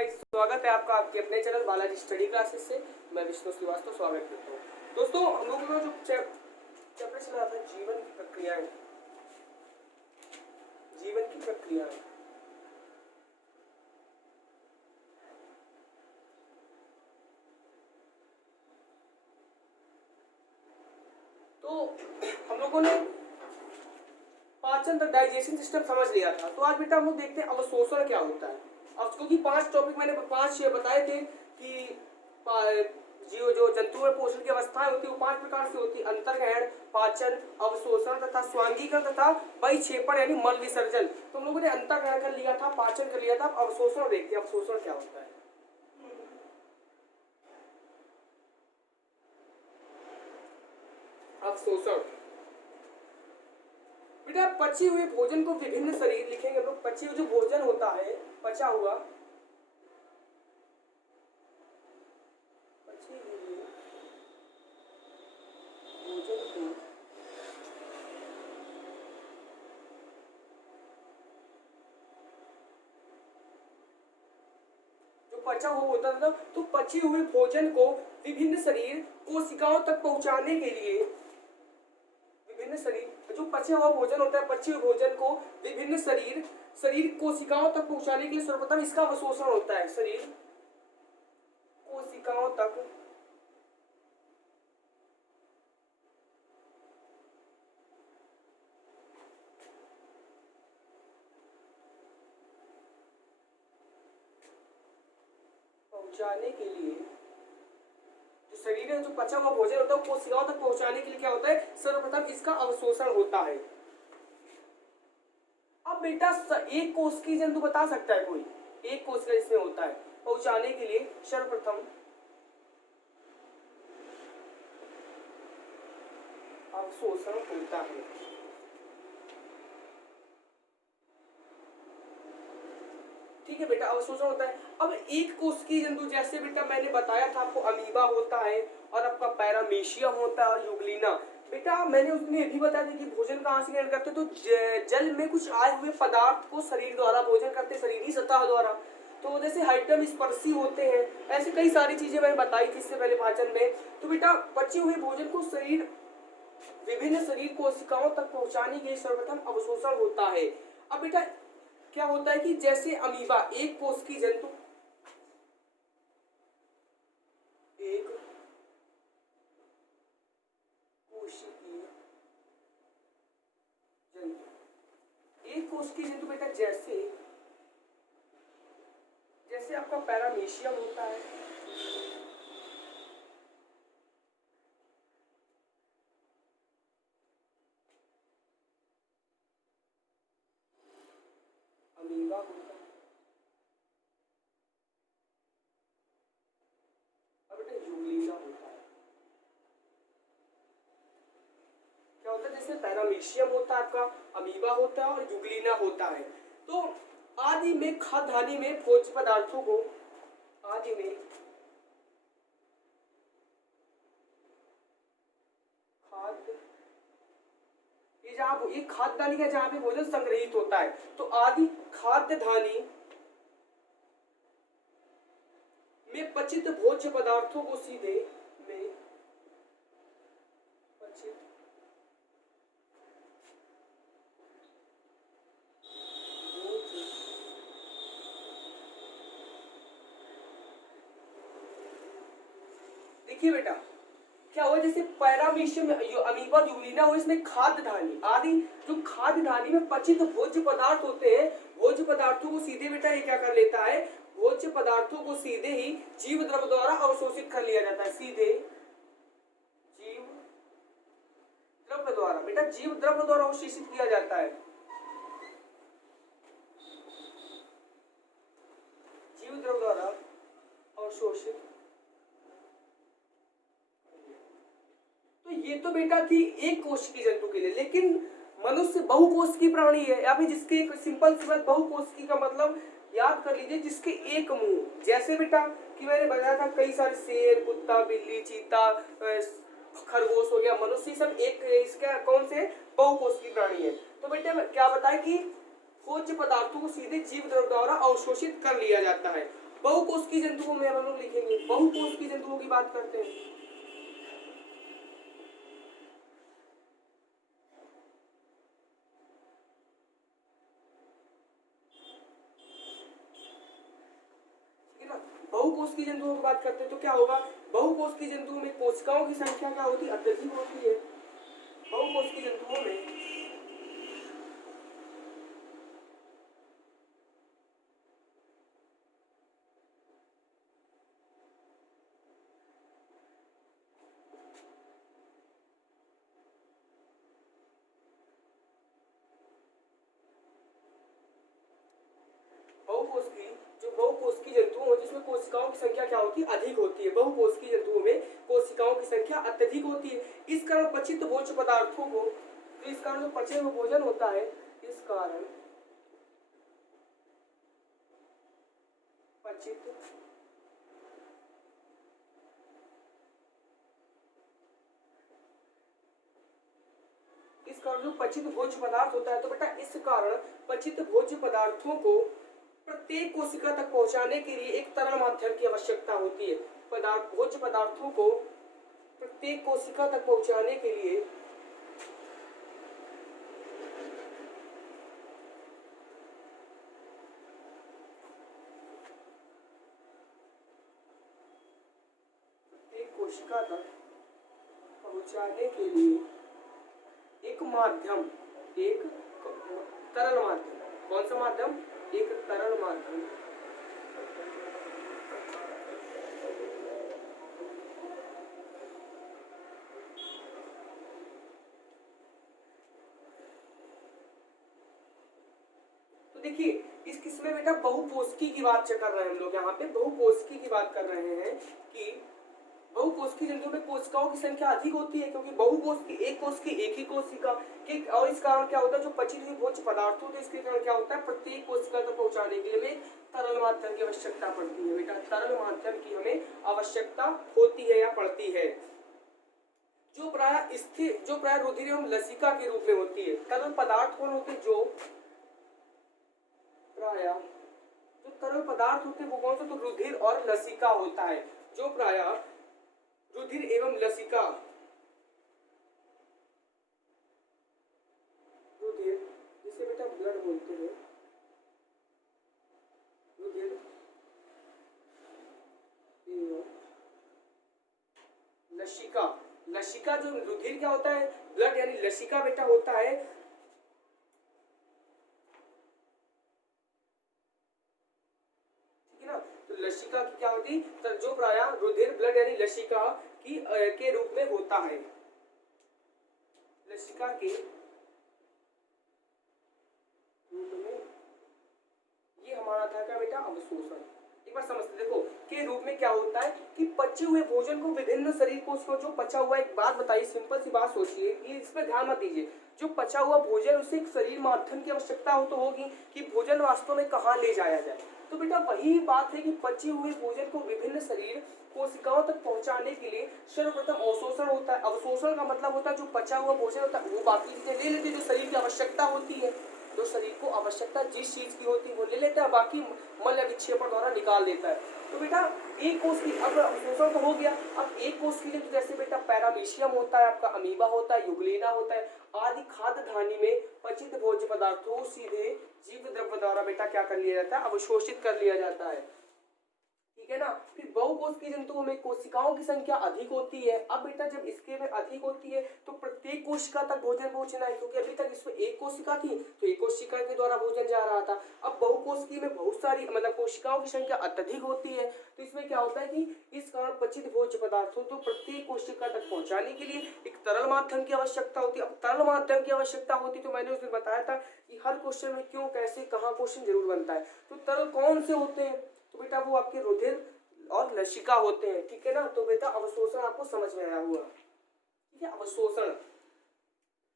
Guys, स्वागत है आपका आपके अपने चैनल बालाजी स्टडी क्लासेस से। मैं विष्णु श्रीवास्तव स्वागत करता हूँ। दोस्तों, हम लोगों का जो चैप्टर चल रहा था जीवन की प्रक्रियाएं, जीवन की प्रक्रियाएं। तो हम लोगों ने पाचन तक डाइजेशन सिस्टम समझ लिया था। तो आज बेटा हम लोग देखते हैं अवशोषण क्या होता है। अब क्योंकि 5 टॉपिक मैंने 5 बताए थे कि जीव जो जंतु में पोषण की अवस्थाएं होती है वो 5 प्रकार से होती है: अंतर्ग्रहण, पाचन, अवशोषण तथा स्वांगीकरण तथा परिक्षेपण यानी मल विसर्जन। तो हम लोगों ने अंतर्ग्रहण कर लिया था, पाचन कर लिया था। अब अवशोषण देखते हैं, अवशोषण क्या होता है। अवशोषण बेटा, पचे हुए भोजन को विभिन्न शरीर लिखेंगे हम लोग। पचे हुए जो भोजन होता है, पचा हुआ पचे हुए भोजन को जो पचा हुआ होता था, तो पचे हुए भोजन को विभिन्न शरीर कोशिकाओं तक पहुंचाने के लिए विभिन्न शरीर जो पचे हुआ भोजन होता है, पचे हुए भोजन को विभिन्न शरीर कोशिकाओं तक पहुंचाने के लिए सर्वप्रथम इसका अवशोषण होता है। शरीर कोशिकाओं तक पहुंचाने के लिए, जो शरीर में जो पचा हुआ भोजन होता है कोशिकाओं तक पहुंचाने के लिए क्या होता है, सर्वप्रथम इसका अवशोषण होता है। अब बेटा एक कोश की जंतु बता सकता है कोई, एक कोश का इसमें होता है पहुंचाने के लिए सर्वप्रथम अवशोषण होता है। ठीक है बेटा, अवशोषण होता है। अब एक कोश की जंतु जैसे बेटा मैंने बताया था आपको, अमीबा होता है और आपका पैरामीशियम होता है और यूग्लिना। बेटा मैंने उसमें ये भी बताया था कि भोजन कहाँ से ग्रहण करते, तो जल में कुछ आए हुए पदार्थ को शरीर द्वारा भोजन करते, शरीरी सतह द्वारा। तो जैसे हाइटम स्पर्शी होते हैं, ऐसी कई सारी चीजें मैंने बताई थी इससे पहले भाषण में। तो बेटा पचे हुए भोजन को विभिन्न शरीर कोशिकाओं तक पहुंचाने के लिए सर्वप्रथम अवशोषण होता है। अब बेटा क्या होता है कि जैसे अमीबा एक कोश की जंतु, एक कोशिकीय जंतु, एक कोश की जंतु बेटा जैसे आपका पैरामीशियम होता है, अमीबा होता है, और बेटा यूग्लिना होता है। क्या होता है, जैसे पैरामीशियम होता है आपका, अमीबा होता है और यूग्लिना होता है। तो आदि में खाद्यान्नी में भोज्य पदार्थों को, आदि में खाद्य, ये जहाँ ये खाद्यान्नी का जहाँ पे भोजन संग्रहित होता है, तो आदि खाद्यान्नी में पचित भोज्य पदार्थों को सीधे में पचित देखिए बेटा क्या हुआ, जैसे पैरामीशियम जो अमीबा यूग्लिना हो, इसमें खाद्यान्नी आदि जो खाद्यान्नी में पचित भोज्य पदार्थ होते हैं, भोज्य पदार्थों को सीधे बेटा ये क्या कर लेता है, भोज्य पदार्थों को सीधे ही जीव द्रव द्वारा अवशोषित कर लिया जाता है। सीधे जीव द्रव द्वारा, बेटा जीव द्रव द्वारा अवशोषित किया जाता है। जीव द्रव द्वारा अवशोषित। तो ये तो बेटा थी एक कोश की जंतु के लिए, लेकिन मनुष्य बहुकोश की प्राणी है, या फिर जिसके सिंपल सी बात, बहुकोश की का मतलब याद कर लीजिए, जिसके एक मुंह। जैसे बेटा कि मैंने बताया था कई सारे शेर, कुत्ता, बिल्ली, चीता, खरगोश हो गया, मनुष्य, सब एक इसका कौन से बहुकोश की प्राणी है। तो बेटा क्या बताया कि भोज्य पदार्थों को सीधे जीव द्रव द्वारा अवशोषित कर लिया जाता है। बहुकोशिकीय जंतुओं में हम लोग लिखेंगे, बहुकोशिकीय जंतुओं की बात करते हैं। ठीक है ना, बहुकोशिकीय जंतुओं की बात करते हैं तो क्या होगा, बहुकोशिकीय जंतुओं में कोशिकाओं की संख्या क्या होती है, अत्यधिक होती है। बहुकोशिकीय जंतुओं में बहुकोशिकीय जो बहुकोशिकीय जंतु होते हैं जिसमें कोशिकाओं की संख्या क्या होती है, अधिक होती है। बहुकोशिकीय जंतुओं में कोशिकाओं की संख्या अत्यधिक होती है। इस कारण पचित भोज्य पदार्थों को, तो इस कारण जो पचे हुए भोजन होता है, इस कारण पचित इस कारण जो पचित भोज्य पदार्थ होता है, तो बेटा इस कारण पचित भोज्य पदार्थों को प्रत्येक कोशिका तक पहुंचाने के लिए एक तरल माध्यम की आवश्यकता होती है। भोज्य पदार्थों को प्रत्येक कोशिका तक पहुंचाने के लिए कोशिका तक पहुंचाने के लिए एक माध्यम, एक तरल माध्यम, कौन सा माध्यम, एक तरल माध्यम तो देखिए इस किस्म में बेटा बहुकोशिकीय की बात कर रहे हैं हम लोग, यहाँ पे बहुकोशिकीय की बात कर रहे हैं कि बहुकोशिकीय जंतुओं में कोशिकाओं की संख्या अधिक होती है, क्योंकि बहुकोशिकीय एक कोशिकीय एक ही कोशिका के, और इस कारण क्या होता है जो पची हुई भोज्य पदार्थ होते हैं इसके कारण क्या होता है प्रत्येक कोशिका तक पहुंचाने के लिए हमें तरल माध्यम की आवश्यकता पड़ती है। बेटा तरल माध्यम की हमें आवश्यकता होती है या पड़ती है, जो प्राय स्थिर, जो प्राय रुधिर एवं लसिका के रूप में होती है। तरल पदार्थ कौन होते हैं, जो प्राय जो तरल पदार्थ होते हैं वो कौन सा, तो रुधिर और लसिका होता है। जो प्राय रुधिर एवं लसिका, रुधिर जिसे बेटा ब्लड बोलते हैं, रुधिर एवं लसिका, लसिका जो रुधिर क्या होता है, ब्लड यानी लसिका बेटा होता है लसिका की क्या होती है, जो प्राय रुधिर ब्लड यानी लसिका की के रूप में होता है। लसिका के रूप में ये हमारा था क्या बेटा, अवशोषण। एक बार समझते देखो के रूप में क्या होता है कि पचे हुए भोजन को विभिन्न शरीर कोशिकाओं, जो पचा हुआ, एक बात बताइए, सिंपल सी बात सोचिए, ये इस पर ध्यान मत दीजिए, जो पचा हुआ भोजन उसे एक शरीर माध्यम की आवश्यकता हो तो होगी कि भोजन वास्तव में कहाँ ले जाया जाए। तो बेटा वही बात है कि पचे हुए भोजन को विभिन्न शरीर कोशिकाओं तक पहुंचाने के लिए सर्वप्रथम अवशोषण होता है। अवशोषण का मतलब होता है जो पचा हुआ भोजन होता है वो बाकी चीजें ले लेते हैं, जो शरीर की आवश्यकता होती है, जो शरीर को आवश्यकता जिस चीज की होती है वो ले लेता है, बाकी मल या विक्षेपण द्वारा निकाल देता है। तो बेटा एक कोश की अब अवशोषण तो हो गया, अब एक कोश की जैसे बेटा पैरामीशियम होता है, आपका अमीबा होता है, यूग्लिना होता है, आदि खाद्य धानी में पचित भोज्य पदार्थों सीधे जीव द्रव्य द्वारा बेटा क्या कर लिया जाता है, अवशोषित कर लिया जाता है। ठीक है ना। फिर बहुकोशिकीय जंतुओं में कोशिकाओं की संख्या अधिक होती है। अब बेटा जब इसके में अधिक होती है तो प्रत्येक कोशिका तक भोजन पहुंचना है, क्योंकि अभी तक इसमें एक कोशिका थी तो एक कोशिका के द्वारा भोजन जा रहा था। अब बहुकोशिकीय में बहुत सारी मतलब कोशिकाओं की संख्या अत्यधिक होती है, तो इसमें क्या होता है कि इस कारण पचित भोज्य पदार्थों तो प्रत्येक कोशिका तक पहुंचाने के लिए एक तरल माध्यम की आवश्यकता होती है। अब तरल माध्यम की आवश्यकता होती तो मैंने उस दिन बताया था कि हर क्वेश्चन में क्यों कैसे कहाँ क्वेश्चन जरूर बनता है। तो तरल कौन से होते हैं, तो बेटा वो आपके रुधिर और लसिका होते हैं। ठीक है ना। तो बेटा अवशोषण आपको समझ में आया हुआ। ठीक है, अवशोषण।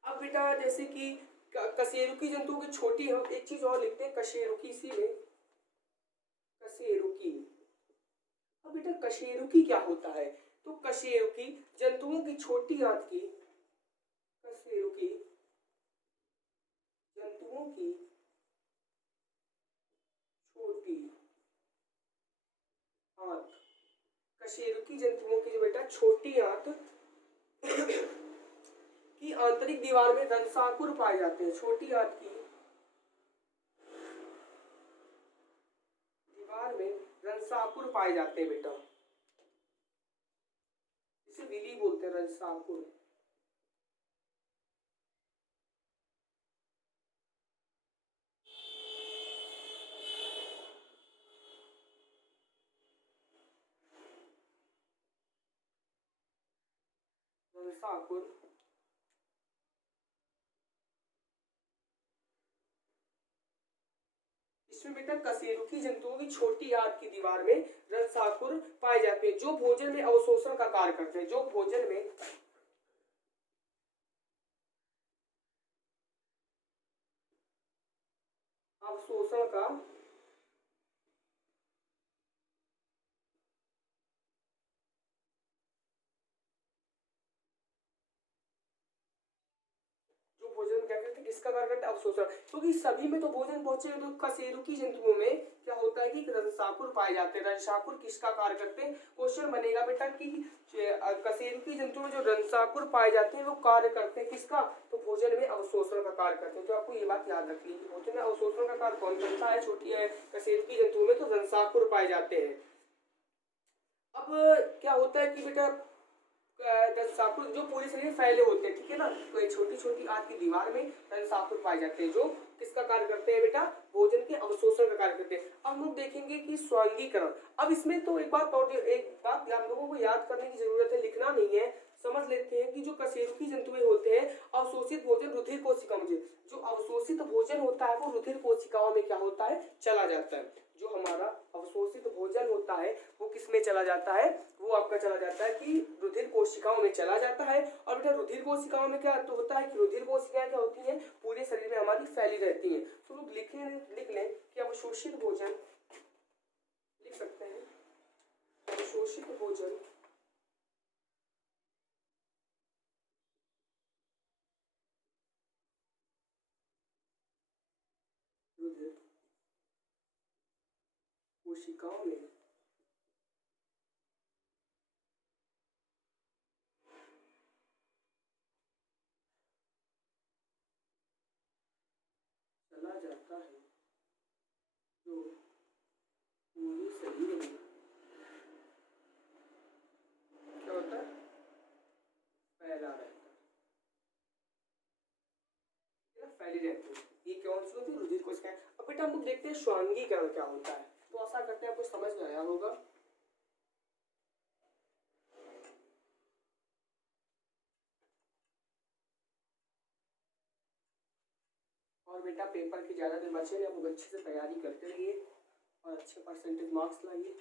अब बेटा जैसे कि कशेरुकी जंतुओं की छोटी, हम एक चीज और लिखते हैं कशेरुकी, इसीलिए कशेरुकी। अब बेटा कशेरुकी क्या होता है, तो कशेरुकी जंतुओं की छोटी आंत की, कशेरुकी जंतुओं की छोटी कशेरुकी जंतुओं की जो बेटा छोटी आंत की आंतरिक दीवार में रंसाकुर पाए जाते हैं। छोटी आंत की दीवार में रंसाकुर पाए जाते हैं बेटा, इसे विली बोलते हैं, रंसाकुर। रंसाकुर इसमें बेटा कशेरुकी जंतुओं की छोटी आंत की दीवार में रंसाकुर पाए जाते हैं, जो भोजन में अवशोषण का कार्य करते हैं। जो भोजन में अवशोषण का जो भोजन क्या करते हैं, किसका कार्य करते हैं, अवशोषण। क्योंकि सभी में तो भोजन पहुंचे, तो कशेरुकी जंतुओं में क्या होता है कि रंसाकुर पाए जाते हैं। रंसाकुर किसका कार्य करते हैं, क्वेश्चन बनेगा बेटा कि कशेरुकी जंतु में जो रंसाकुर पाए जाते हैं वो कार्य करते हैं किसका, तो भोजन में अवशोषण का कार्य करते हैं। तो आपको ये बात याद रखनी है कि भोजन में अवशोषण का कार्य कौन करता है, छोटी है कशेरुकी जंतुओं में तो रंसाकुर पाए जाते हैं। अब क्या होता है कि बेटा रंसाकुर जो पूरे शरीर में फैले होते हैं, ठीक है ना, तो ये छोटी छोटी आंत की दीवार में रंसाकुर पाए जाते हैं, जो किसका कार्य करते हैं बेटा, भोजन के अवशोषण का कार्य करते हैं। अब हम लोग देखेंगे कि स्वांगीकरण। अब इसमें तो एक बात और, एक बात हम लोगों को याद करने की जरूरत है, लिखना नहीं है, समझ लेते हैं कि जो कशेरुकी जंतु होते हैं, अवशोषित भोजन रुधिर कोशिकाओं में, जो अवशोषित भोजन होता है वो रुधिर कोशिकाओं में क्या होता है, चला जाता है। जो हमारा अवशोषित भोजन होता है वो किस में चला जाता है, वो आपका चला जाता है कि रुधिर कोशिकाओं में चला जाता है। और बेटा रुधिर कोशिकाओं में क्या तो होता है कि रुधिर कोशिकाएं क्या होती हैं, पूरे शरीर में हमारी फैली रहती हैं। तो लोग लिख लें कि अवशोषित भोजन, लिख सकते हैं अवशोषित भोजन रुधिर कोशिकाओं में चला जाता है, जो पूरे शरीर में क्या होता है, फैला रहता है, फैली रहती है। ये कौन सी होती है, रुधिर कोशिकाएं। अब बेटा हम लोग देखते हैं स्वांगीकरण क्या होता है, तो आशा करते हैं आपको समझ में आया होगा। और बेटा पेपर के ज़्यादा दिन बचे हैं, आप अच्छे से तैयारी करते रहिए और अच्छे परसेंटेज मार्क्स लाइए।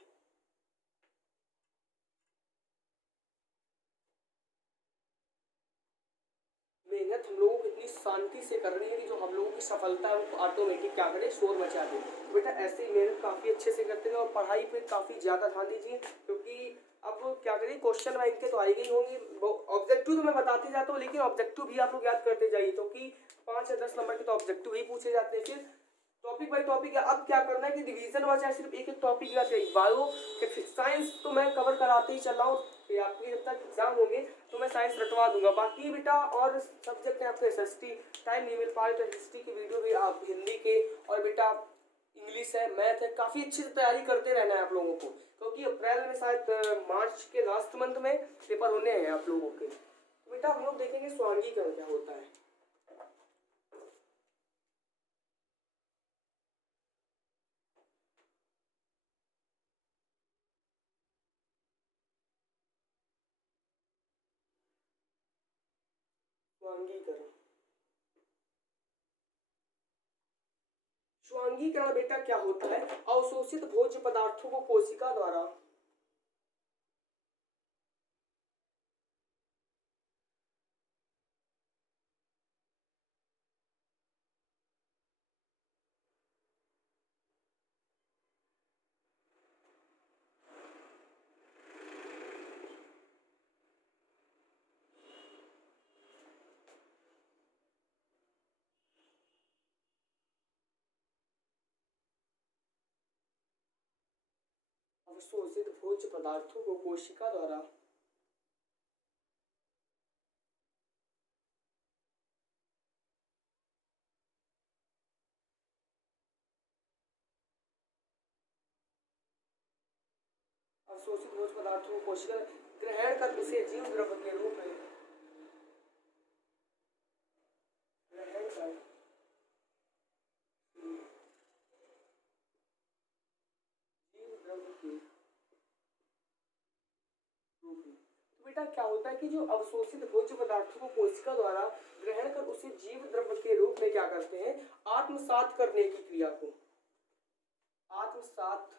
मेहनत हम लोगों को इतनी शांति से करनी है कि जो हम लोगों की सफलता है वो ऑटोमेटिक क्या करे, शोर मचा दे। तो बेटा ऐसे ही मेहनत काफ़ी अच्छे से करते रहिए और पढ़ाई पे काफ़ी ज़्यादा ध्यान दीजिए, क्योंकि अब क्या करिए, क्वेश्चन बैंक के तो आएंगे ही होंगे। ऑब्जेक्टिव तो मैं बताते जाता हूँ, लेकिन ऑब्जेक्टिव भी आप लोग याद करते जाइए, क्योंकि 5 या 10 नंबर के तो ऑब्जेक्टिव ही पूछे जाते हैं। फिर टॉपिक बाई टॉपिक है। अब क्या करना है कि डिवीजन बचा है, सिर्फ एक एक टॉपिक याद करिए। बायो साइंस तो मैं कवर कराते ही चल रहा हूँ, आपके जब तक एग्जाम होंगे तो मैं साइंस रटवा दूंगा। बाकी बेटा और सब्जेक्ट है आपके एसएसटी, टाइम नहीं मिल पाए तो हिस्ट्री की वीडियो भी आप, हिंदी के, और बेटा इंग्लिश है, मैथ है, काफ़ी अच्छे से तैयारी करते रहना है आप लोगों को, क्योंकि अप्रैल में शायद मार्च के लास्ट मंथ में पेपर होने हैं आप लोगों के। तो बेटा हम लोग देखेंगे स्वांगीकरण क्या होता है। स्वांगीकरण, स्वांगीकरण बेटा क्या होता है, अवशोषित भोज्य पदार्थों को कोशिका द्वारा अवशोषित भोज्य पदार्थों को कोशिका द्वारा अवशोषित भोज्य पदार्थों को कोशिका ग्रहण कर उसे जीव द्रव्य के रूप में ग्रहण कर जीव द्रव्य के रूप में। तो बेटा क्या होता है कि जो अवशोषित भोज्य पदार्थों को कोशिका द्वारा ग्रहण कर उसे जीव द्रव्य के रूप में क्या करते हैं, आत्मसात करने की क्रिया को आत्मसात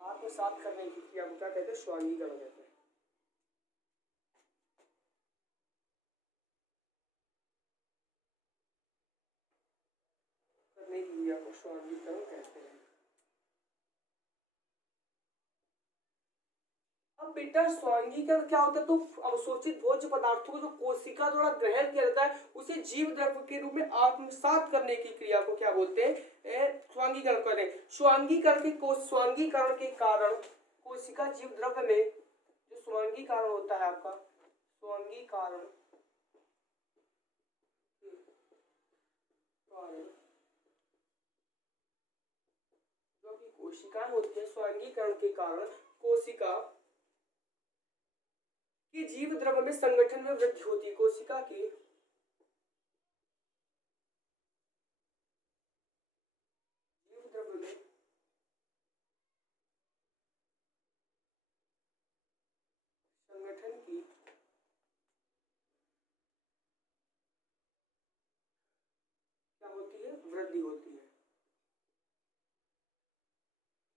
आत्मसात करने की क्रिया को क्या कहते हैं, स्वांगीकरण कहते हैं। करने की क्रिया को स्वांगीकरण कहते हैं। अब बेटा स्वांगीकरण क्या होता है, तो अवशोषित भोज्य पदार्थों को जो कोशिका द्वारा ग्रहण किया जाता है उसे जीव द्रव्य के रूप में आत्मसात करने की क्रिया को क्या बोलते हैं, स्वांगीकरण कहते हैं। स्वांगीकरण के कारण कोशिका जीव द्रव्य में जो स्वांगीकरण होता है आपका स्वांगीकरण जो कि कोशिकाएं होती है, स्वांगीकरण के कारण कोशिका कि जीव द्रव्य में संगठन में वृद्धि होती है। कोशिका की जीव द्रव्य में संगठन की क्या होती है, वृद्धि होती है।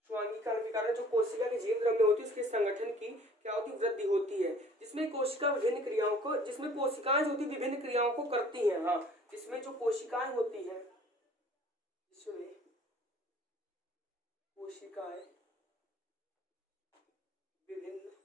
स्वांगीकरण के कारण जो कोशिका के जीव द्रव्य में होती है उसके संगठन की क्या होती है, वृद्धि होती है, जिसमें कोशिकाएं विभिन्न क्रियाओं को जिसमें कोशिकाएं होती विभिन्न क्रियाओं को करती हैं। हाँ, जिसमें जो कोशिकाएं होती हैं, जिसमें कोशिकाएं विभिन्न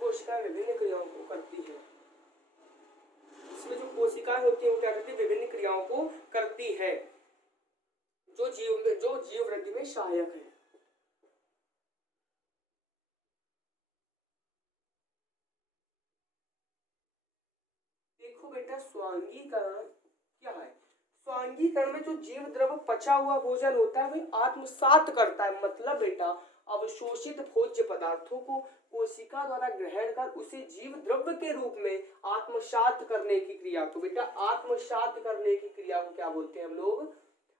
कोशिकाएं विभिन्न क्रियाओं को करती है, इसमें जो कोशिकाएं होती है वो क्या करती है, विभिन्न क्रियाओं को करती है जो जीव वृद्धि में सहायक है। देखो बेटा स्वांगीकरण क्या है, स्वांगीकरण में जो जीव द्रव्य पचा हुआ भोजन होता है वह आत्मसात करता है। मतलब बेटा अवशोषित भोज्य पदार्थों को कोशिका द्वारा ग्रहण कर उसे जीव द्रव्य के रूप में आत्मसात करने की क्रिया को बेटा आत्मसात करने की क्रिया को क्या बोलते हैं हम लोग,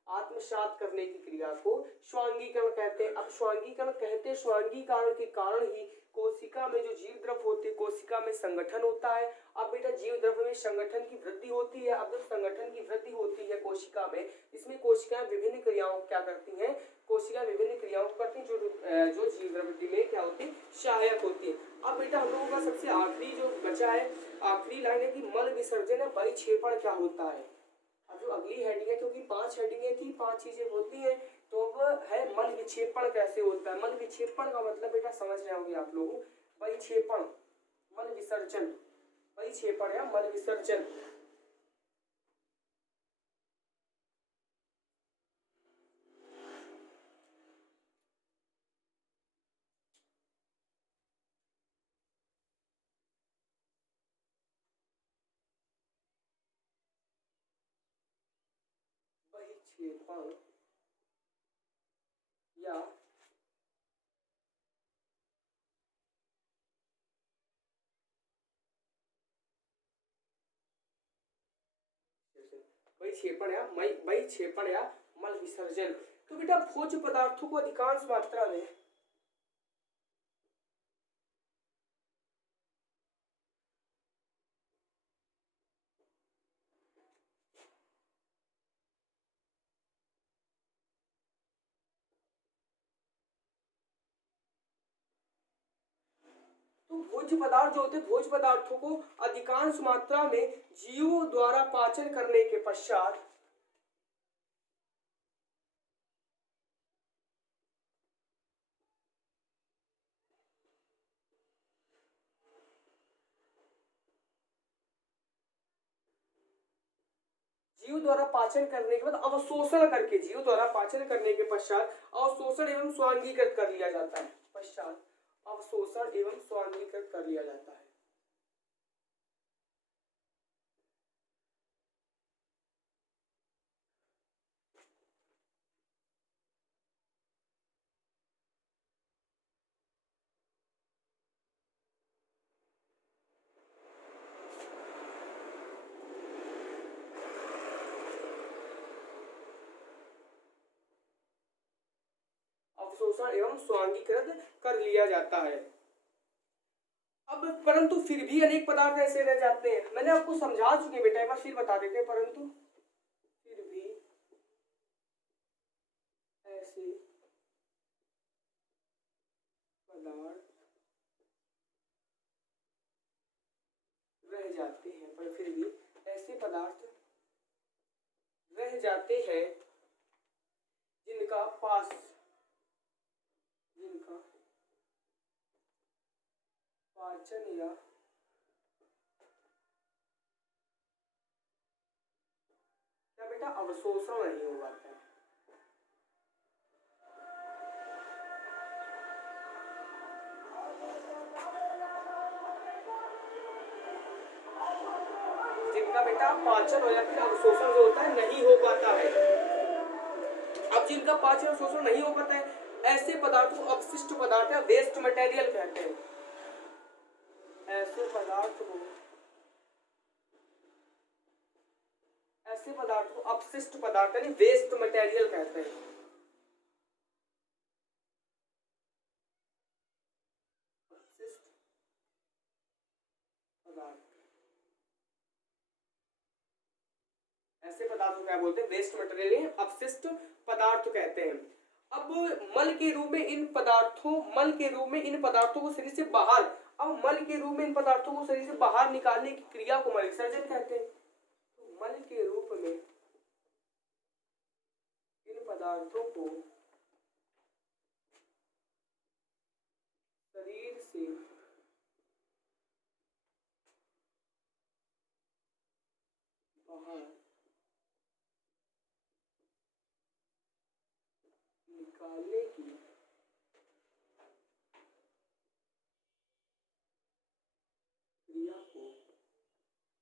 आत्मसात करने की क्रिया को स्वांगीकरण कहते हैं। अब स्वांगीकरण कहते हैं स्वांगीकरण के कारण ही कोशिका में जो जीव द्रव्य होते हैं, कोशिका में संगठन होता है। अब बेटा जीव द्रव्य में संगठन की वृद्धि होती है। अब जब संगठन की वृद्धि होती है कोशिका में, इसमें कोशिकाएं विभिन्न क्रियाओं क्या करती हैं, कोशिकाएं विभिन्न क्रियाओं करती हैं जो जीव वृद्धि में क्या होती है, सहायक होती है। अब बेटा हम लोगों का सबसे आखिरी जो बचा है, आखिरी लाइन है कि मल विसर्जन है परिक्षेपण क्या होता है। अब जो अगली हेडिंग है, क्योंकि 5 हेडिंगें थी, 5 चीजें होती हैं, तो अब है मल विक्षेपण कैसे होता है। मल विक्षेपण का मतलब बेटा समझ रहे होंगे आप लोग, परिक्षेपण मल विसर्जन, परिक्षेपण या मल विसर्जन। परिक्षेपण या परिक्षेपण या मल विसर्जन। तो बेटा भोज्य पदार्थों को अधिकांश मात्रा में तो भोज्य पदार्थ जो होते हैं, भोज्य पदार्थों को अधिकांश मात्रा में जीवों द्वारा पाचन करने के पश्चात जीव द्वारा पाचन करने के बाद अवशोषण करके, जीव द्वारा पाचन करने के पश्चात अवशोषण एवं स्वांगीकृत कर लिया जाता है। पश्चात अवशोषण एवं स्वांगीकृत कर लिया जाता है। अवशोषण एवं स्वांगीकृत कर लिया जाता है। अब परंतु फिर भी अनेक पदार्थ ऐसे रह जाते हैं। मैंने आपको समझा चुके बेटा, एक बार फिर बता देते हैं। परंतु फिर भी ऐसे पदार्थ रह जाते हैं, पर फिर भी ऐसे पदार्थ रह जाते हैं जिनका पाचन या क्या बेटा अवशोषण नहीं हो पाता है। जिनका बेटा पाचन हो या फिर अवशोषण जो होता है नहीं हो पाता है। अब जिनका पाचन अवशोषण नहीं हो पाता है, ऐसे पदार्थ को अपशिष्ट पदार्थ या वेस्ट मटेरियल कहते हैं। ऐसे पदार्थ को अपशिष्ट पदार्थ यानी वेस्ट मटेरियल कहते हैं। अपशिष्ट पदार्थ, ऐसे पदार्थ को क्या बोलते हैं? वेस्ट मटेरियल, अपशिष्ट पदार्थ कहते हैं। अब मल के रूप में इन पदार्थों को शरीर से बाहर, अब मल के रूप में इन पदार्थों को शरीर से बाहर निकालने की क्रिया को मल विसर्जन कहते हैं। तो मल के रूप में इन पदार्थों को शरीर से बाहर निकालने की क्रिया को मल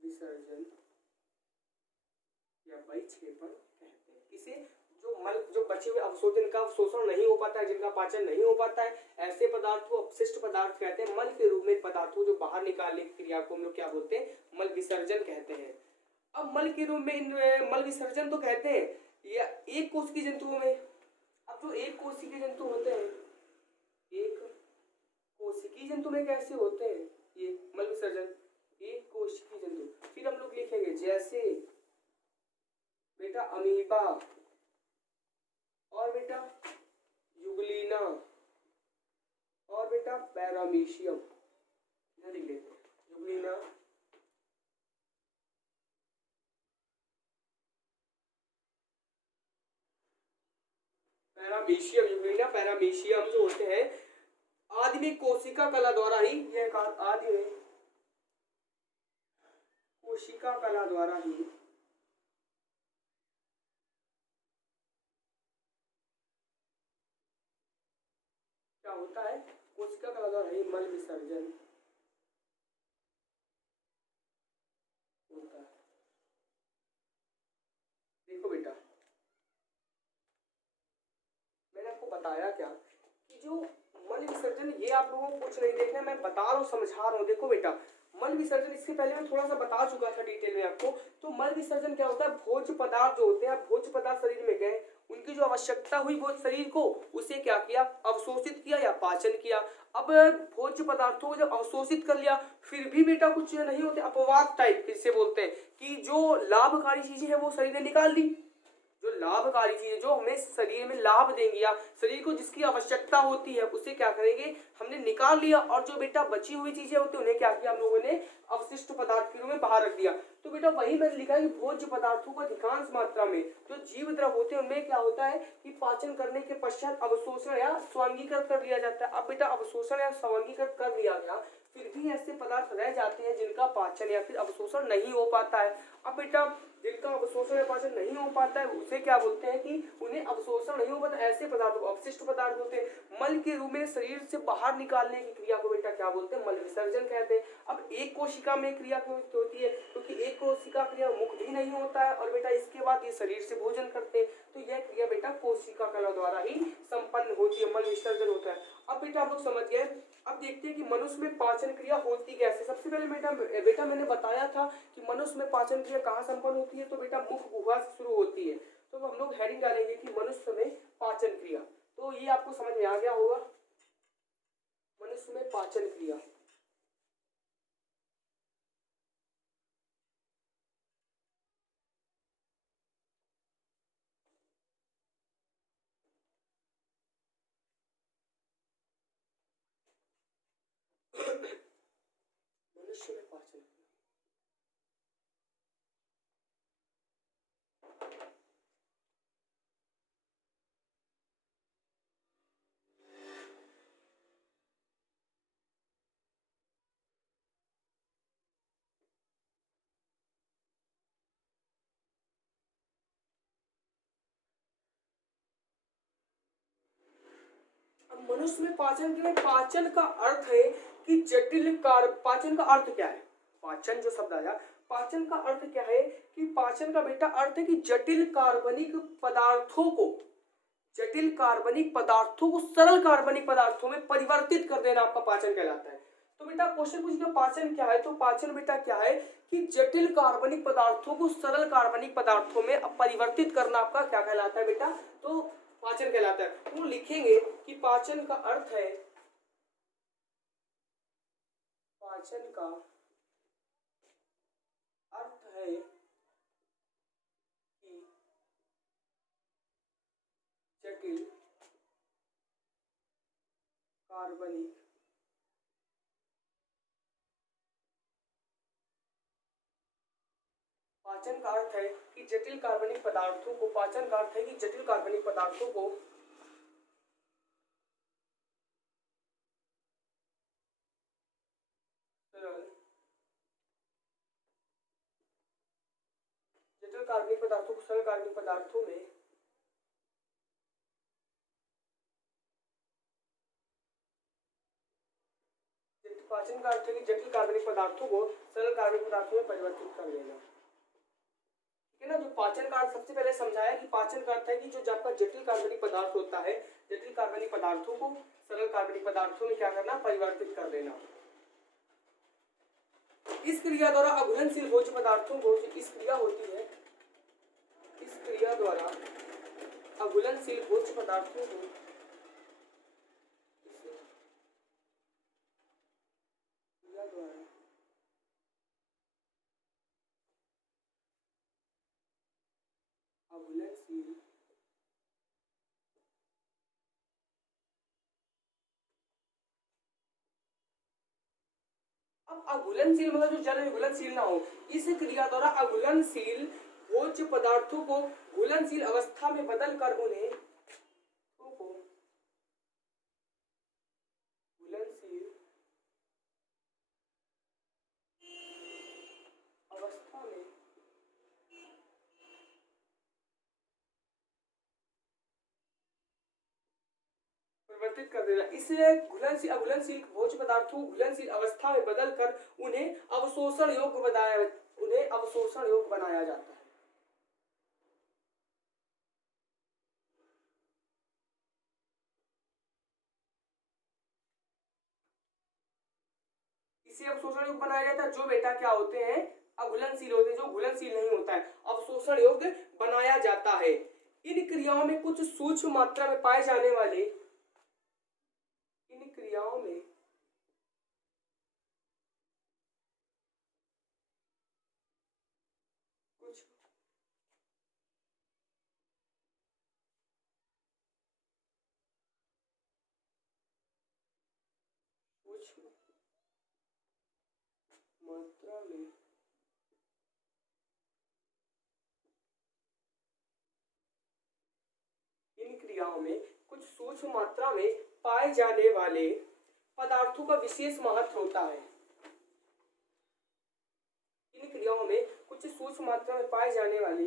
विसर्जन या बहिक्षेपण कहते हैं। किसे? जो बचे हुए अवशोषण का अवशोषण नहीं हो पाता है, जिनका पाचन नहीं हो पाता है, ऐसे पदार्थ को अपशिष्ट पदार्थ कहते हैं। मल के रूप में पदार्थों जो बाहर निकालने की क्रिया को हम लोग क्या बोलते हैं? मल विसर्जन कहते हैं। अब मल के रूप में मल विसर्जन तो कहते हैं या एक कोशिकी जंतुओं में। अब जो एक कोशिकी जंतु होते हैं, एक कोशिकी जंतु में कैसे होते हैं ये मल विसर्जन? एक कोशिकी जंतु। फिर हम लोग लिखेंगे जैसे बेटा अमीबा और बेटा यूग्लिना और बेटा पैरामीशियम। लिख लेते हैं यूग्लिना, पैरामीशियम, यूग्लिना पैरामीशियम जो होते हैं आदि में कोशिका कला द्वारा ही, यह आदि में कोशिका कला द्वारा ही क्या होता है? कोशिका कला द्वारा ही मल विसर्जन होता है। देखो बेटा, मैंने आपको बताया क्या कि जो मल विसर्जन, ये आप लोगों को कुछ नहीं देखना, मैं बता रहा हूँ, समझा रहा हूँ। देखो बेटा, मल विसर्जन इससे पहले मैं थोड़ा सा बता चुका था डिटेल में आपको। तो मल विसर्जन क्या होता है? भोज्य पदार्थ जो होते हैं, भोज्य पदार्थ शरीर में गए, उनकी जो आवश्यकता हुई वो शरीर को, उसे क्या किया? अवशोषित किया या पाचन किया। अब भोज्य पदार्थों को जब अवशोषित कर लिया, फिर भी बेटा कुछ चीजें नहीं होते, अपवाद टाइप जिसे बोलते हैं कि जो लाभकारी चीजें हैं वो शरीर ने निकाल दी, जो लाभकारी चीजें जो हमें शरीर में लाभ देंगी या शरीर को जिसकी आवश्यकता होती है उसे क्या करेंगे, हमने निकाल लिया, और जो बेटा बची हुई चीजें होती है उन्हें क्या किया हम लोगों ने, अवशिष्ट पदार्थ के रूप में बाहर रख दिया। तो बेटा वही मैंने लिखा है कि भोज्य पदार्थों को अधिकांश मात्रा में जो जीव द्रव होते हैं उनमें क्या होता है कि पाचन करने के पश्चात अवशोषण या स्वांगीकृत कर लिया जाता है। अब बेटा अवशोषण या स्वांगीकृत कर लिया गया, फिर भी ऐसे पदार्थ रह जाते हैं जिनका पाचन या फिर अवशोषण नहीं हो पाता है। अब बेटा जिनका अवशोषण या पाचन नहीं हो पाता है उसे क्या बोलते हैं कि उन्हें अवशोषण नहीं हो पाता, ऐसे पदार्थ अवशिष्ट पदार्थ होते हैं। मल के रूप में शरीर से बाहर निकालने की क्रिया को बेटा क्या बोलते हैं, मल विसर्जन कहते हैं। अब एक कोशिका में क्रिया होती है क्योंकि एक कोशिका क्रिया मुख भी नहीं होता है, और बेटा इसके बाद ये शरीर से भोजन करते हैं, तो यह क्रिया बेटा कोशिका कला द्वारा ही संपन्न होती है, मल विसर्जन होता है। अब बेटा आप लोग समझ गए। अब देखते हैं कि मनुष्य में पाचन क्रिया होती कैसे। सबसे पहले बेटा मैंने बताया था कि मनुष्य में पाचन क्रिया कहाँ संपन्न होती है, तो बेटा मुख गुहा से शुरू होती है। तो हम लोग हेडिंग डालेंगे कि मनुष्य में पाचन क्रिया, तो ये आपको समझ में आ गया होगा, मनुष्य में पाचन क्रिया। मनुष्य में पाचन क्रिया, मनुष्य में पाचन क्रिया, पाचन का अर्थ है कि जटिल कार्य। पाचन का अर्थ क्या है, पाचन जो शब्द आया, पाचन का अर्थ क्या है कि पाचन का बेटा अर्थ है कि जटिल कार्बनिक पदार्थों को, जटिल कार्बनिक पदार्थों को सरल कार्बनिक पदार्थों में परिवर्तित कर देना आपका पाचन कहलाता है। तो बेटा क्वेश्चन पूछ गया पाचन क्या है, तो पाचन बेटा क्या है कि जटिल कार्बनिक पदार्थों को सरल कार्बनिक पदार्थों में परिवर्तित करना आपका क्या कहलाता है बेटा, तो पाचन कहलाता है। तो लिखेंगे कि पाचन का अर्थ है, पाचन का अर्थ है कि जटिल कार्बनिक पाचन का अर्थ है कि जटिल कार्बनिक पदार्थों को, पाचन का अर्थ है कि जटिल कार्बनिक पदार्थों को जटिल कार्बनिक पदार्थों को सरल कार्बनिक पदार्थों में पाचन का अर्थ है कि जटिल कार्बनिक पदार्थों को सरल कार्बनिक पदार्थों में परिवर्तित कर देना। ठीक है ना। जो पाचन का अर्थ सबसे पहले समझाया कि पाचन का अर्थ है कि जो आपका जटिल कार्बनिक पदार्थ होता है, जटिल कार्बनिक पदार्थों को सरल कार्बनिक पदार्थों में क्या करना, परिवर्तित कर देना। इस क्रिया द्वारा अघुलनशील भोज्य पदार्थों को, इस क्रिया होती है, इस क्रिया द्वारा अघुलनशील भोज्य पदार्थों को, क्रिया द्वारा अघुलनशील अब अघुलनशील मतलब जो जल में घुलनशील ना हो, इस क्रिया द्वारा अघुलनशील भोज्य पदार्थों को घुलनशील अवस्था में बदलकर उन्हें घुलनशील अवस्था में परिवर्तित कर देना। इसलिए घुलनशील अघुलनशील भोज्य पदार्थों को घुलनशील अवस्था में बदलकर उन्हें अवशोषण योग्य बनाया जाता है। इसे अवशोषण योग्य बनाया जाता है जो बेटा क्या होते हैं, अघुलनशील होते हैं, जो घुलनशील नहीं होता है, अवशोषण योग्य बनाया जाता है। इन क्रियाओं में कुछ सूक्ष्म मात्रा में पाए जाने वाले, इन क्रियाओं में कुछ मात्रा में इन क्रियाओं में कुछ सूक्ष्म मात्रा में पाए जाने वाले पदार्थों का विशेष महत्व होता है। इन क्रियाओं में कुछ सूक्ष्म मात्रा में पाए जाने वाली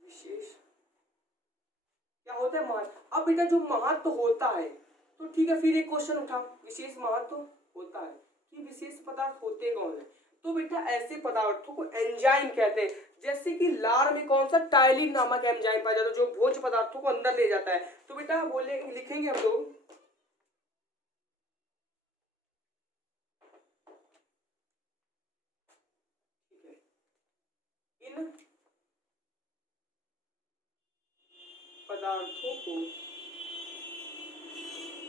विशेष क्या होता है महत्व। अब बेटा जो महत्व होता है तो ठीक है, फिर एक क्वेश्चन उठा, विशेष महत्व होता है कि विशेष पदार्थ होते कौन है। तो बेटा ऐसे पदार्थों को एंजाइम कहते हैं। जैसे कि लार में कौन सा टाइलिन नामक एंजाइम पाया जाता है जो भोज्य पदार्थों को अंदर ले जाता है। तो बेटा बोले लिखेंगे हम लोग इन पदार्थों को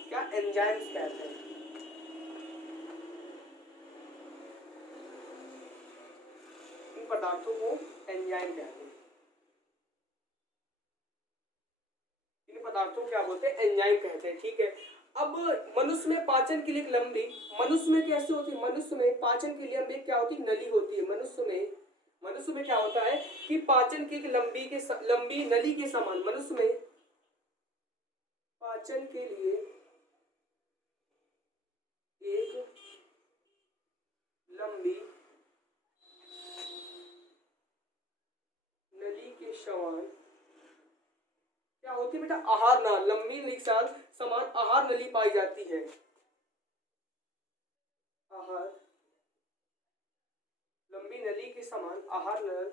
क्या एंजाइम्स कहते हैं। इन पदार्थों को एंजाइम कहते हैं। इन पदार्थों को क्या बोलते हैं, एंजाइम कहते हैं। ठीक है, अब मनुष्य में पाचन के लिए एक लंबी, मनुष्य में कैसे होती है, मनुष्य में पाचन के लिए एक क्या होती है, नली होती है। मनुष्य में क्या होता है कि पाचन की एक लंबी नली के समान मनुष्य में पाचन के लिए एक लंबी नली के समान क्या होती है बेटा, आहार नाल, लंबी नली के समान आहार नली पाई जाती है। आहार लंबी नली के समान आहार नल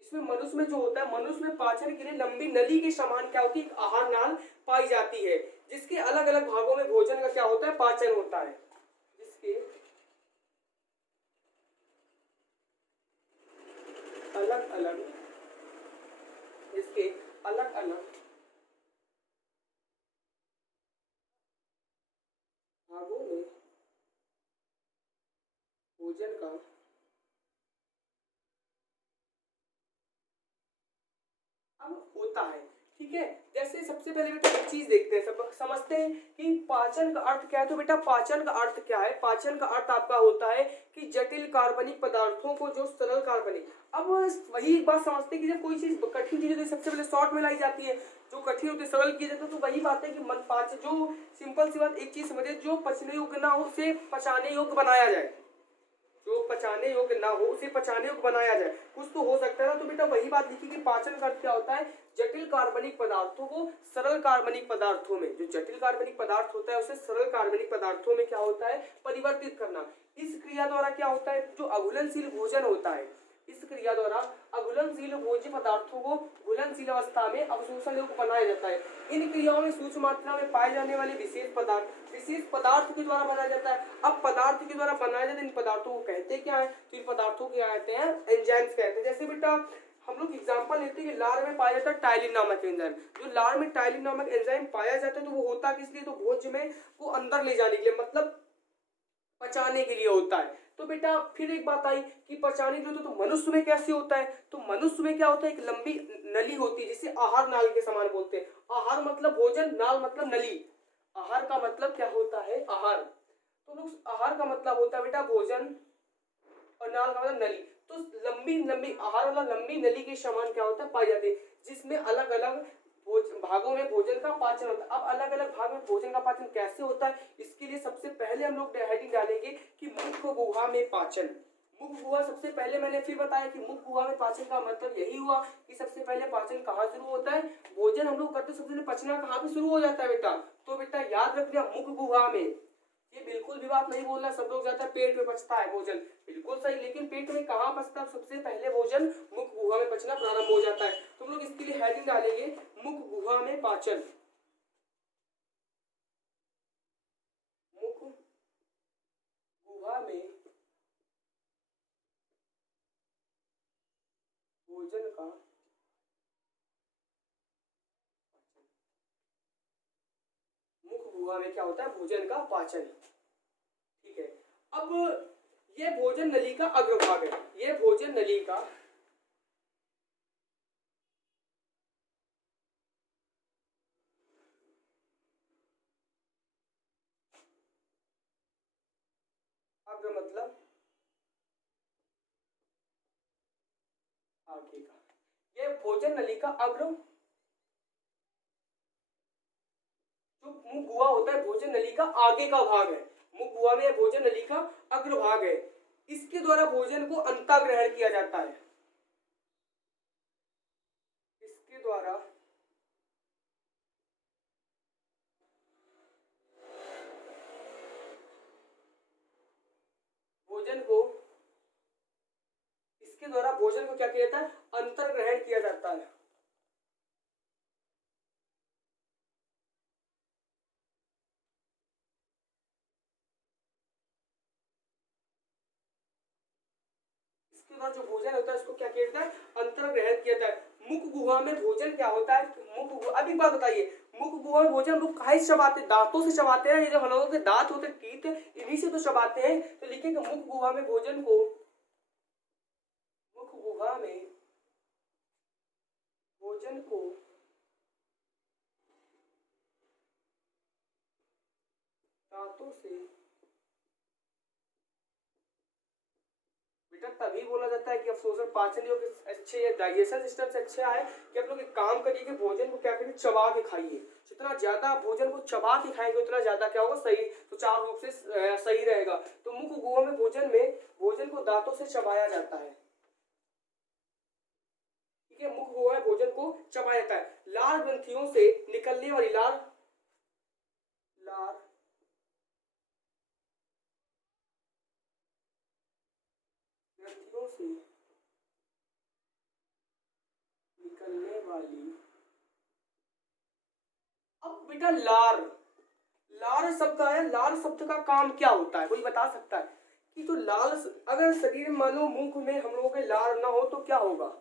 इसमें मनुष्य में जो होता है, मनुष्य में पाचन के लिए लंबी नली के समान क्या होती है, आहार नाल पाई जाती है, जिसके अलग अलग भागों में भोजन का क्या होता है, पाचन होता है। जिसके अलग अलग भागों में भोजन का अब होता है। ठीक है, जैसे सबसे पहले बेटा एक चीज देखते हैं, सब समझते हैं कि पाचन का अर्थ क्या है। तो बेटा पाचन का अर्थ क्या है, पाचन का अर्थ आपका होता है कि जटिल कार्बनिक पदार्थों को जो सरल कार्बनिक, अब वही बात समझते हैं कि जब कोई चीज कठिन चीज होती है सबसे पहले शॉर्ट में लाई जाती है, जो कठिन होती है सरल की जाती है। तो वही बात है कि मन पाचन, जो सिंपल सी बात एक चीज समझे, जो पचने योग्य ना हो उसे पचाने योग्य बनाया जाए, जो पचाने योग्य ना हो उसे पचाने योग्य बनाया जाए, कुछ तो हो सकता है ना। तो बेटा वही बात लिखी कि पाचन का अर्थ क्या होता है, जटिल कार्बनिक पदार्थों को सरल कार्बनिक पदार्थों में, जो जटिल कार्बनिक पदार्थ होता है उसे सरल कार्बनिक पदार्थों में क्या होता है, परिवर्तित करना। इस क्रिया द्वारा क्या होता है, जो अघुलनशील भोजन होता है, इस क्रिया द्वारा अघुलनशील भोज्य पदार्थों को घुलनशील अवस्था में अवशोषण योग्य बनाया जाता है। इन क्रियाओं में सूक्ष्म मात्रा में पाए जाने वाले विशेष पदार्थ के द्वारा बनाया जाता है। अब पदार्थ के द्वारा बनाया जाता है, इन पदार्थों को कहते क्या है, तो इन पदार्थों को क्या कहते हैं, एंजाइम्स कहते हैं। जैसे बेटा हम लोग एग्जांपल लेते हैं कि लार में पाया जाता है टाइलिन नामक एंजाइम। जो लार में टाइलिन नामक एंजाइम पाया जाता है तो वो होता किस लिए, तो भोज्य में वो अंदर ले जाने के लिए, मतलब पचाने के लिए होता है। तो बेटा फिर एक बात आई कि पचाने के लिए तो मनुष्य में कैसे होता है, तो मनुष्य में क्या होता है, एक लंबी नली होती है जिसे आहार नाल के समान बोलते हैं। आहार मतलब भोजन, नाल मतलब नली। आहार का मतलब क्या होता है, आहार, तो लोग आहार का मतलब होता है बेटा भोजन और नाल का मतलब नली। तो लंबी आहार वाला लंबी नली के समान क्या होता है, पाई जाती है, जिसमें अलग अलग भागों में भोजन का पाचन होता है। अब अलग अलग भाग में भोजन का पाचन कैसे होता है, इसके लिए सबसे पहले हम लोग हेडिंग डालेंगे कि मुख गुहा में पाचन। मुख गुहा सबसे पहले मैंने फिर बताया कि मुख गुहा में पाचन का मतलब यही हुआ कि सबसे पहले पाचन कहाँ शुरू होता है, भोजन हम लोग करते सबसे पहले पचना कहाँ पे शुरू हो जाता है बेटा, तो बेटा याद रखना मुख गुहा में। ये बिल्कुल भी बात नहीं बोलना सब लोग जाता है पेट में पचता है भोजन, बिल्कुल सही, लेकिन पेट में कहाँ पचता है, सबसे पहले भोजन मुख गुहा में पचना प्रारंभ हो जाता है। तुम लोग इसके लिए हेडिंग डालेंगे मुख गुहा में पाचन। मुख गुहा में भोजन का मुख गुहा में क्या होता है, भोजन का पाचन। ठीक है, अब ये भोजन नली का अग्रभाग है, ये भोजन नली का आगे का, ये भोजन नली का अग्र, जो मुख गुहा होता है भोजन नली का आगे का भाग है, मुख गुहा में भोजन नली का अग्र भाग है, इसके द्वारा भोजन को अंतः ग्रहण किया जाता है, इसके द्वारा भोजन को, इसके द्वारा भोजन को क्या किया जाता है, अंतर ग्रहण किया जाता है। इसके बाद जो भोजन होता है उसको क्या किया जाता है, अंतर ग्रहण किया जाता है। मुख गुहा में भोजन क्या होता है, मुख गुहा, अब एक बात बताइए, मुख गुहा में भोजन लोग काहे से चबाते हैं, दांतों से चबाते हैं, ये जो हम लोगों के दांत होते हैं, टीथ, इन्हीं से तो चबाते हैं। तो लिखेंगे मुख गुहा में भोजन को, मुख गुहा में भोजन को दांतों से, बेटा तभी बोला जाता है कि अवशोषण पाचन योग अच्छे या डाइजेशन सिस्टम से अच्छा है कि आप लोग एक काम करिए कि भोजन को क्या करिए, चबा के खाइए। जितना ज्यादा भोजन को चबा के खाएंगे उतना ज्यादा क्या होगा, सही सुचारू रूप से सही रहेगा। तो मुख गुहा में भोजन को दांतों से चबाया जाता है, ठीक है, मुख गुहा में भोजन को चबाया जाता है। लार ग्रंथियों से निकलने वाली लार ग्रंथियों से निकलने वाली, अब बेटा लार, लार शब्द आया, लार शब्द का काम क्या होता है, कोई बता सकता है कि तो लाल, अगर शरीर में मान लो मुख में हम लोगों के लार ना हो तो क्या होगा,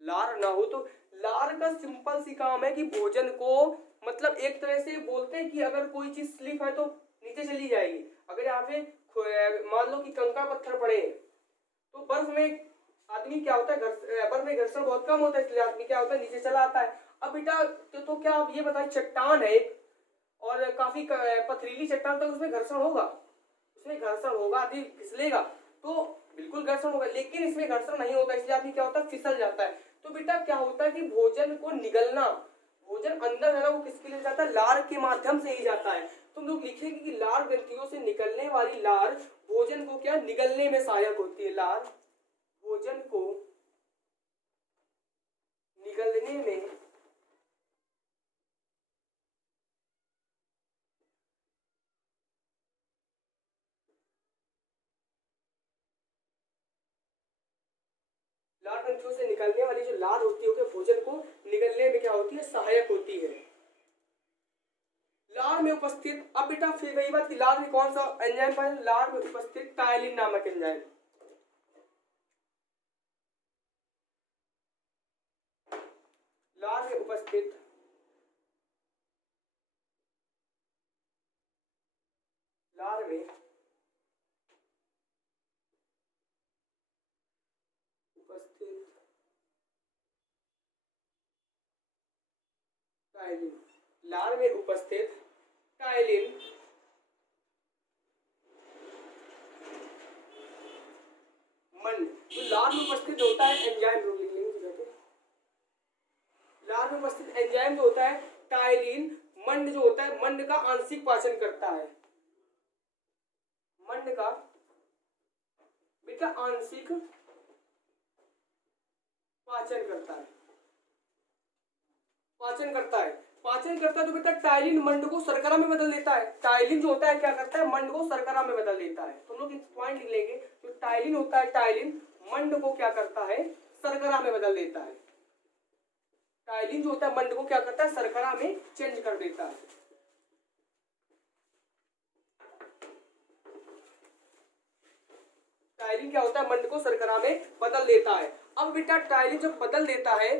लार ना हो तो, लार का सिंपल सी काम है कि भोजन को, मतलब एक तरह से बोलते हैं कि अगर कोई चीज स्लिप है तो नीचे चली जाएगी। अगर यहाँ पे मान लो कि कंकड़ पत्थर पड़े तो बर्फ में आदमी क्या होता है, बर्फ में घर्षण बहुत कम होता है, इसलिए आदमी क्या होता है, नीचे चला आता है। अब बेटा तो क्या आप ये बताइए, चट्टान है एक और काफी पथरीली चट्टान, तो उसमें घर्षण होगा, उसमें घर्षण होगा, आदमी फिसलेगा तो बिल्कुल घर्षण होगा, लेकिन इसमें घर्षण नहीं होता, इसलिए आदमी क्या होता है, फिसल जाता है। तो बेटा क्या होता है कि भोजन को निगलना, भोजन अंदर जाना, वो किसके लिए जाता है, लार के माध्यम से ही जाता है। तुम लोग लिखेंगे कि लार ग्रंथियों से निकलने वाली लार भोजन को क्या निगलने में सहायक होती है, लार भोजन को निगलने में लार ग्रंथियों से निकलने वाली जो लार होती है भोजन को निगलने में क्या होती है, सहायक होती है। लार में उपस्थित, अब बेटा फिर वही बात कि लार में कौन सा एंजाइम पाए, लार में उपस्थित टायलिन नामक एंजाइम, लार में उपस्थित लार में उपस्थित टायलिन, लार में उपस्थित टायलिन मंड, जो लार में उपस्थित होता है एंजाइम, लोग लिख लेंगे, लार में उपस्थित एंजाइम जो होता है टायलिन मंड जो होता है, मंड का आंशिक पाचन करता है, मंड का बेटा आंशिक पाचन करता है, पाचन करता है, पाचन करता है। तो बेटा टायलिन मंड को शर्करा में बदल देता है, टायलिन जो होता है क्या करता है, मंड को शर्करा में बदल देता है। तुम लोग एक पॉइंट लिख लेंगे, जो टायलिन होता है, टायलिन मंड को क्या करता है, शर्करा में बदल देता है, टायलिन जो होता है मंड को क्या करता है, शर्करा में चेंज कर देता है। टायलिन क्या होता है, मंड को शर्करा में बदल देता है। अब बेटा टायलिन जब बदल देता है,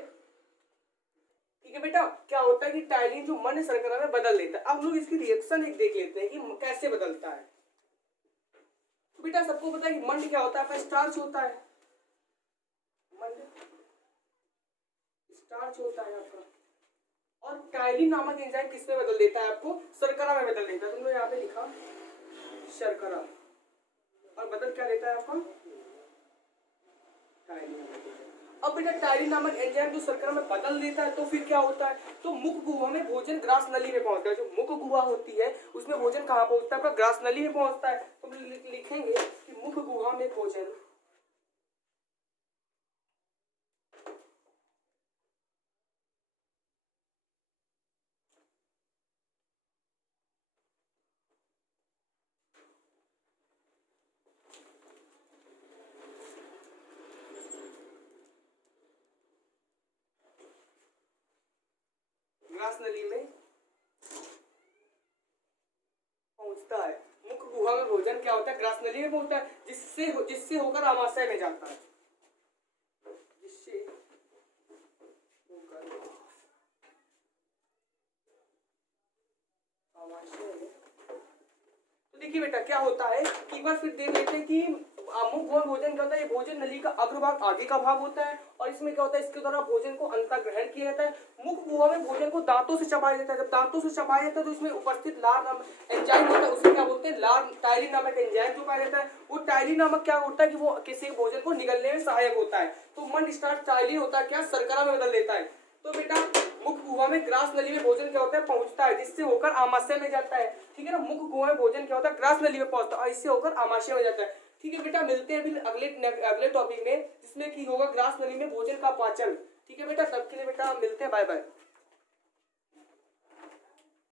ठीक है बेटा, क्या होता है कि टायलिन जो मंड शर्करा में बदल देता है। अब लोग इसकी रिएक्शन एक देख लेते हैं कि कैसे बदलता है। तो बेटा सबको पता है कि मंड क्या होता है, स्टार्च होता है, मंड स्टार्च होता है आपका, और टायलिन नामक एंजाइम किस में बदल देता है, आपको शर्करा में बदल देता है। तुमने यहाँ पे लिखा शर्करा, और बदल क्या देता है आपका, टायलिन। अब बेटा टायरिन नामक एंजाइम जो शर्करा में बदल देता है तो फिर क्या होता है, तो मुख गुहा में भोजन ग्रास नली में पहुंचता है। जो मुख गुहा होती है उसमें भोजन कहाँ पहुंचता है, आपका ग्रास नली में पहुंचता है। तो लिखेंगे कि मुख गुहा में भोजन ग्रास नली में पहुंचता है। मुख गुहा में भोजन क्या होता है, ग्रास नली में पहुंचता है, जिससे होकर आमाशय में जाता है, जिससे होकर आमाशय में। तो देखिए बेटा क्या होता है, एक बार फिर देख लेते हैं कि मुख गुहा भोजन क्या होता है। ये भोजन नली का अग्रभाग आगे का भाग होता है और इसमें क्या होता है, इसके द्वारा भोजन को अंतर ग्रहण किया जाता है। मुख गुहा में भोजन को दांतों से चबाया जाता है। जब दांतों से चबाया जाता है तो इसमें उपस्थित लार नामक एंजाइम होता है, उसे क्या बोलते हैं, लार टायरिन नामक एंजाइम जो पाया जाता है। वो टायरिन नामक क्या होता है कि वो किसी भोजन को निगलने में सहायक होता है। तो मन स्टार्च टायरिन होता है क्या, शर्करा में बदल देता है। तो बेटा मुख गुहा में ग्रास नली में भोजन क्या होता है, पहुंचता है, जिससे होकर आमाशय में जाता है। ठीक है ना, मुख गुहा में भोजन क्या होता है, ग्रास नली में पहुंचता है और इससे होकर आमाशय में जाता है। ठीक है बेटा, मिलते हैं अभी अगले टॉपिक में जिसमें की होगा ग्रास नली में भोजन का पाचन। ठीक है बेटा, तब के लिए बेटा मिलते हैं, बाय बाय।